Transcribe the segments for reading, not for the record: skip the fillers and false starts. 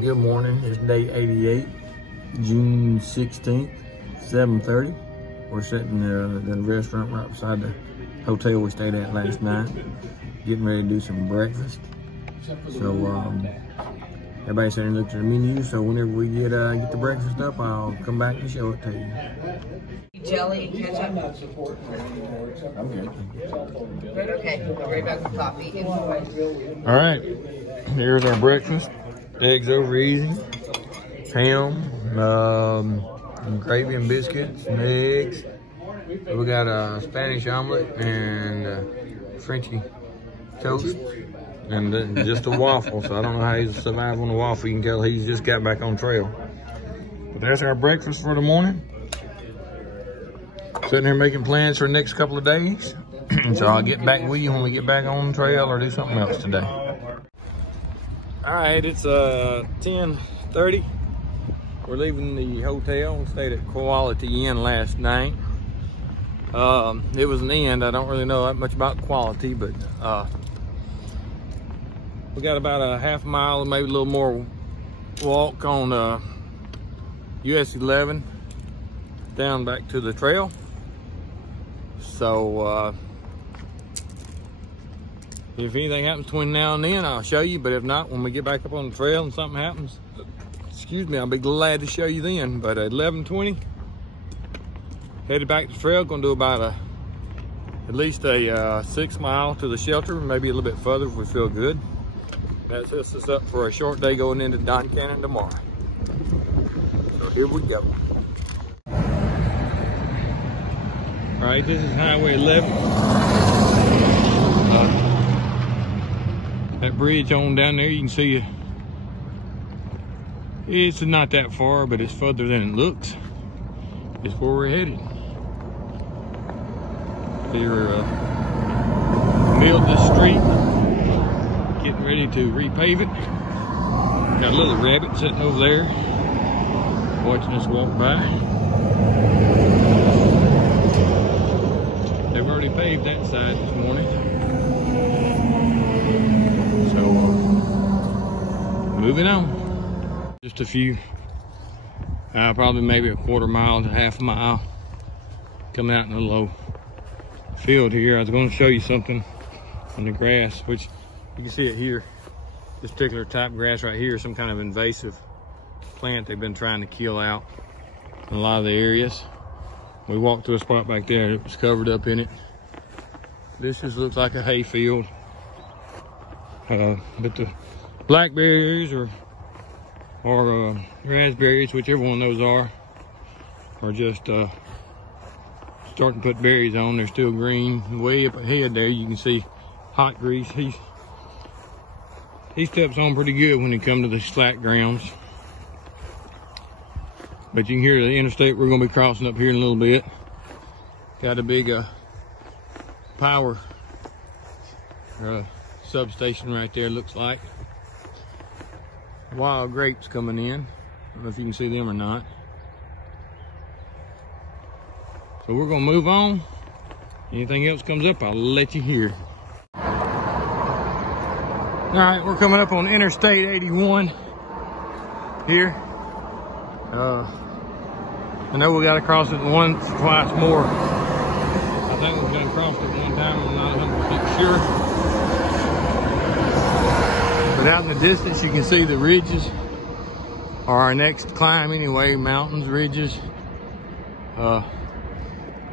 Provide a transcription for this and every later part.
Good morning. It's day 88, June 16th, 7:30. We're sitting at the restaurant right beside the hotel we stayed at last night, getting ready to do some breakfast. So everybody sitting and looking at the menu. So whenever we get the breakfast up, I'll come back and show it to you. Jelly and ketchup. I'm good. Good, okay. I'll be right back with coffee. All right, here's our breakfast. Eggs over easy, ham, gravy and biscuits and eggs. We got a Spanish omelet and Frenchy toast and just a waffle. So I don't know how he's survived on the waffle. You can tell he's just got back on trail. But that's our breakfast for the morning. Sitting here making plans for the next couple of days. So I'll get back with you when we get back on trail or do something else today. All right, it's 10:30. We're leaving the hotel. We stayed at Quality Inn last night. It was an inn. I don't really know that much about quality, but we got about a half mile, maybe a little more walk on US 11 down back to the trail. So if anything happens between now and then, I'll show you. But if not, when we get back up on the trail and something happens, excuse me, I'll be glad to show you then. But at 11:20, headed back to the trail. Gonna do about at least a 6 mile to the shelter, maybe a little bit further if we feel good. That sets us up for a short day going into Don Canyon tomorrow. So here we go. All right, this is Highway 11. That bridge on down there, you can see it's not that far, but it's further than it looks. It's where we're headed. They're milled this street, getting ready to repave it. Got a little rabbit sitting over there, watching us walk by. They've already paved that side this morning. So, moving on. Just a few, probably maybe a quarter mile to half a mile. Coming out in a low field here. I was going to show you something on the grass, which you can see it here. This particular type of grass right here is some kind of invasive plant they've been trying to kill out in a lot of the areas. We walked to a spot back there, it was covered up in it. This just looks like a hay field. But the blackberries or raspberries, whichever one those are just starting to put berries on. They're still green. Way up ahead there, you can see Hot Grease. He steps on pretty good when he comes to the flat grounds. But you can hear the interstate we're going to be crossing up here in a little bit. Got a big power substation right there, looks like. Wild grapes coming in. I don't know if you can see them or not. So we're going to move on. Anything else comes up, I'll let you hear. All right, we're coming up on Interstate 81 here. I know we got to cross it once, twice more. I think we're going to cross it one time. I'm not 100% sure. But out in the distance, you can see the ridges are our next climb anyway. Mountains, ridges. But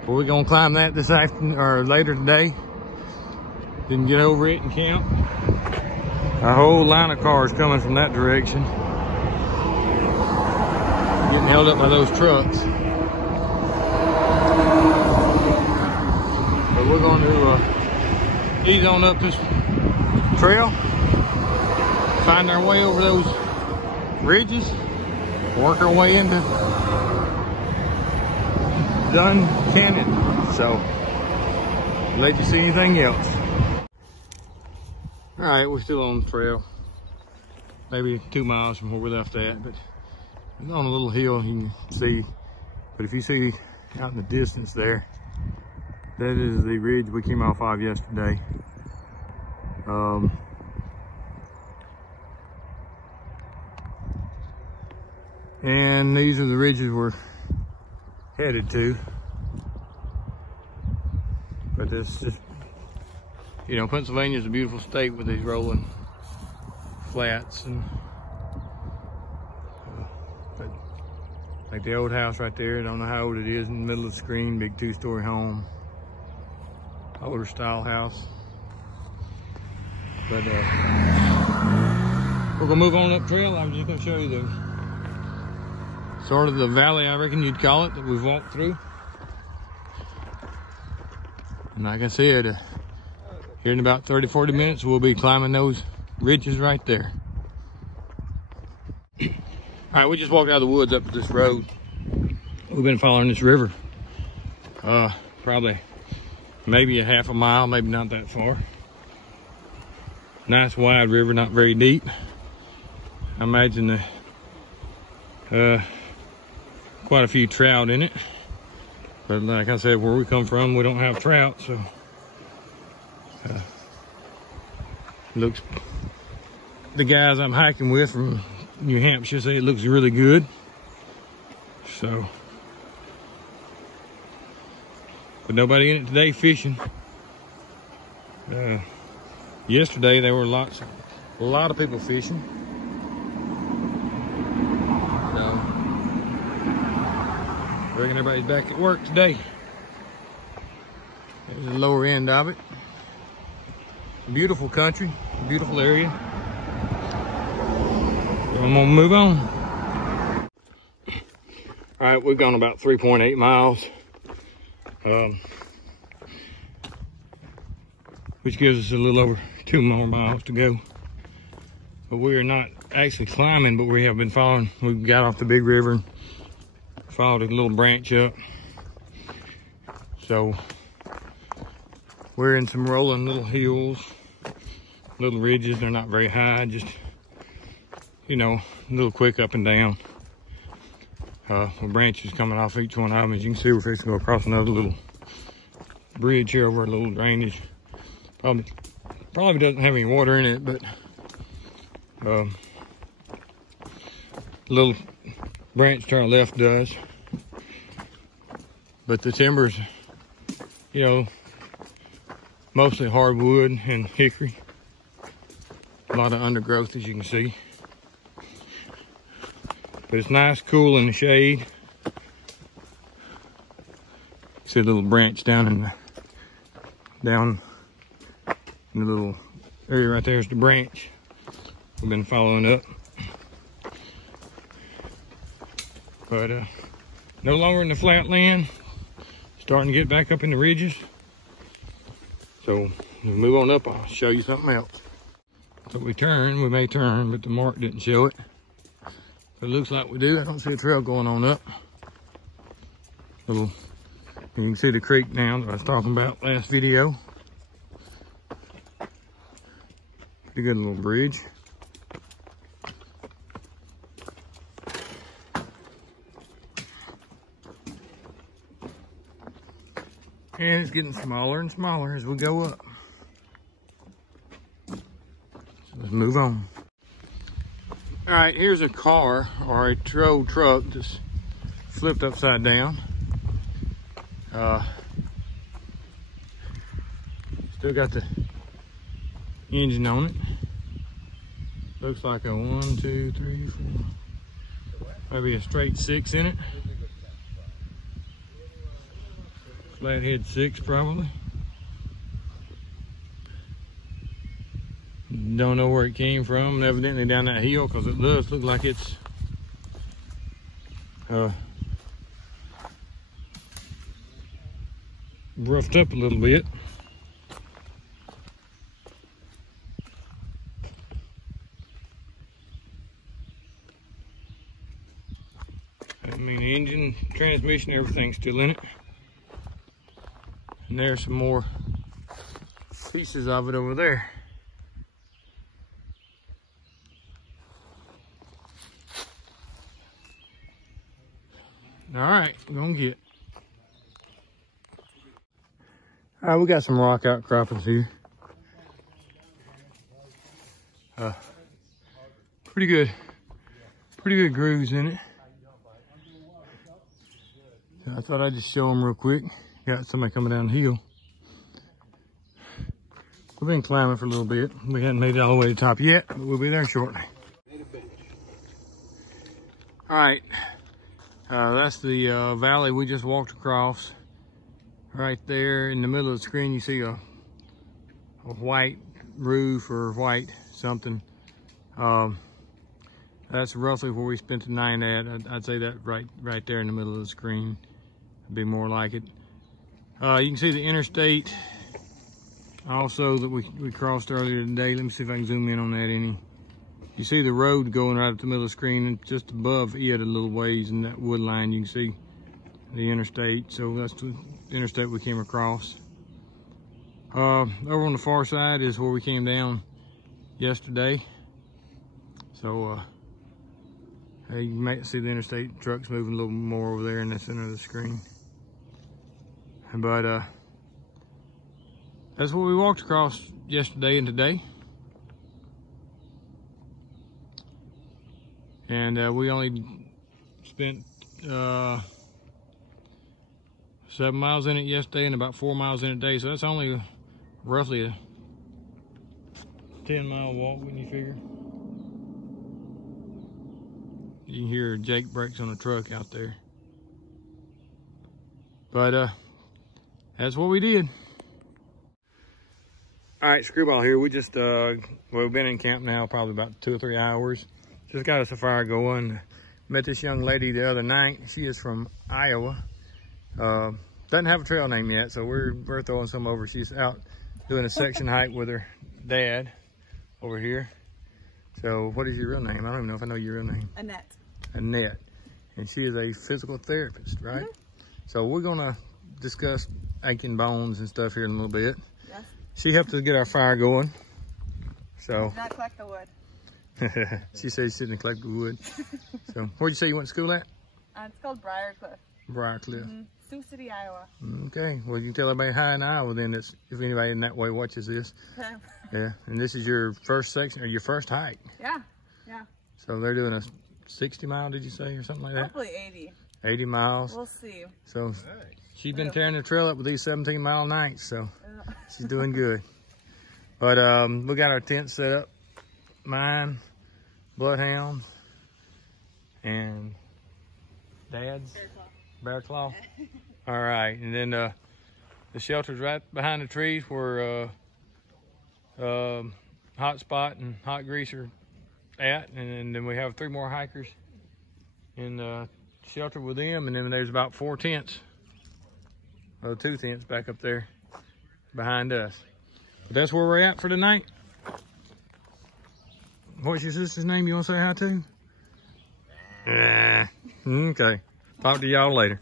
we're going to climb that this afternoon or later today. Then get over it and camp. A whole line of cars coming from that direction. Getting held up by those trucks. But we're going to ease on up this trail, find our way over those ridges, work our way into Don Canyon. So, let you see anything else. All right, we're still on the trail. Maybe 2 miles from where we left at, but it's on a little hill you can see. But if you see out in the distance there, that is the ridge we came off of yesterday. And these are the ridges we're headed to. But this just, you know, Pennsylvania's a beautiful state with these rolling flats, and but like the old house right there, I don't know how old it is, in the middle of the screen, big 2-story home, older style house. But we're gonna move on up trail. I'm just gonna show you the sort of the valley, I reckon you'd call it, that we've walked through. And like I said, here in about 30-40 minutes, we'll be climbing those ridges right there. All right, we just walked out of the woods up to this road. We've been following this river. Probably maybe a half a mile, maybe not that far. Nice wide river, not very deep. I imagine quite a few trout in it. But like I said, where we come from, we don't have trout, so looks, the guys I'm hiking with from New Hampshire say it looks really good. So, but nobody in it today fishing. Yesterday there were a lot of people fishing. So I reckon everybody's back at work today. There's the lower end of it. Beautiful country, beautiful area. So I'm gonna move on. All right, we've gone about 3.8 miles, which gives us a little over 2 more miles to go. But we are not actually climbing, but we have been following. We got off the big river and followed a little branch up. So we're in some rolling little hills, little ridges. They're not very high, just, you know, a little quick up and down. With branches coming off each one of them. As you can see, we're fixing to go across another little bridge here over a little drainage. Probably doesn't have any water in it, but little branch to our left does. But the timbers, you know, mostly hardwood and hickory. A lot of undergrowth, as you can see. But it's nice, cool in the shade. See a little branch down in the little area right there is the branch we've been following up. But no longer in the flat land, starting to get back up in the ridges. So we'll move on up, I'll show you something else. So we may turn, but the mark didn't show it. But it looks like we do. I don't see a trail going on up. You can see the creek now that I was talking about last video. Pretty good little bridge. And it's getting smaller and smaller as we go up. So let's move on. All right, here's a car or a tow truck that's flipped upside down. Still got the engine on it. Looks like a 1, 2, 3, 4, maybe a straight 6 in it. Flathead 6 probably. Don't know where it came from, evidently down that hill, because it does look like it's roughed up a little bit. I mean, the engine, transmission, everything's still in it. And there's some more pieces of it over there. All right, we're gonna get. All right, we got some rock outcroppings here. Pretty good grooves in it. So I thought I'd just show them real quick. Got somebody coming down the hill. We've been climbing for a little bit. We hadn't made it all the way to the top yet, but we'll be there shortly. All right, that's the valley we just walked across. Right there in the middle of the screen, you see a white roof or white something. That's roughly where we spent the night at. I'd say that right there in the middle of the screen would be more like it. You can see the interstate also that we crossed earlier today. Let me see if I can zoom in on that any. You see the road going right up the middle of the screen, and just above it a little ways in that wood line you can see the interstate. So that's the interstate we came across. Over on the far side is where we came down yesterday. So you might see the interstate trucks moving a little more over there in the center of the screen. But that's what we walked across yesterday and today. And we only spent 7 miles in it yesterday and about 4 miles in it today. So that's only roughly a 10-mile walk, wouldn't you figure? You can hear Jake brakes on the truck out there. But that's what we did. All right, Screwball here. We just, well, we've been in camp now probably about 2 or 3 hours. Just got us a fire going. Met this young lady the other night. She is from Iowa. Doesn't have a trail name yet, so we're throwing some over. She's out doing a section hike with her dad over here. So what is your real name? I don't even know if I know your real name. Annette. Annette. And she is a physical therapist, right? So we're gonna discuss aching bones and stuff here in a little bit. Yes. She helped us get our fire going. So. Not collect the wood. She said she didn't collect the wood. So where'd you say you went to school at? It's called Briarcliff. Briarcliff. Sioux City, Iowa. Okay, well you can tell everybody hi in Iowa then, if anybody in that way watches this. Okay. Yeah, and this is your first section, or your first hike. Yeah, yeah. So they're doing a 60 mile, did you say, or something like that? Probably 80. 80 miles. We'll see. So she's been tearing the trail up with these 17-mile nights, so she's doing good. But we got our tent set up. Mine, Bloodhounds, and Dad's Bear Claw. All right, and then the shelter's right behind the trees where Hot Spot and Hot Greaser at, and then we have 3 more hikers in the shelter with them, and then there's about 4 tents, 2 tents back up there behind us. But that's where we're at for tonight. What's your sister's name you want to say hi to? Okay. Talk to y'all later.